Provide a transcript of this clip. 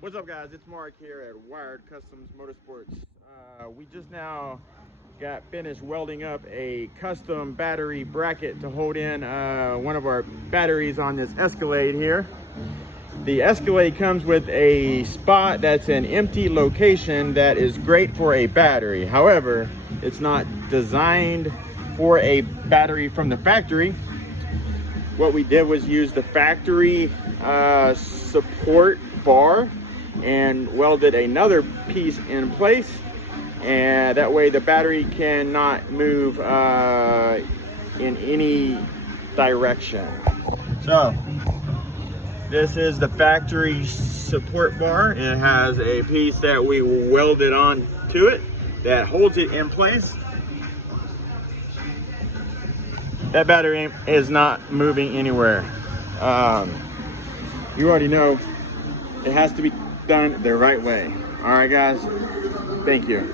What's up, guys? It's Mark here at Wired Kustoms Motorsports. We just now got finished welding up a custom battery bracket to hold in one of our batteries on this Escalade here. The Escalade comes with a spot that's an empty location that is great for a battery. However, it's not designed for a battery from the factory. What we did was use the factory support bar and welded another piece in place, and that way the battery cannot move in any direction. So this is the factory support bar. It has a piece that we welded on to it that holds it in place. That battery is not moving anywhere. You already know it has to be done the right way. All right, guys, thank you.